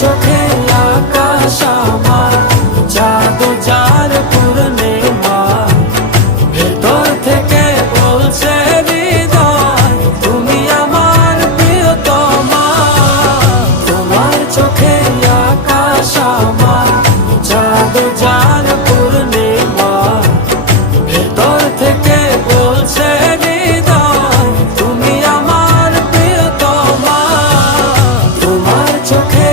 চোখে আকাশ আমার জাদু যার পূর্ণিমা, ভেতর থেকে বলছে হৃদয় তুমি আমার প্রিয়তমা। তোমার চোখে আকাশ আমার জাদু যার পূর্ণিমা, ভেতর থেকে বলছে হৃদয় তুমি আমার প্রিয়তমা। তোমার চোখে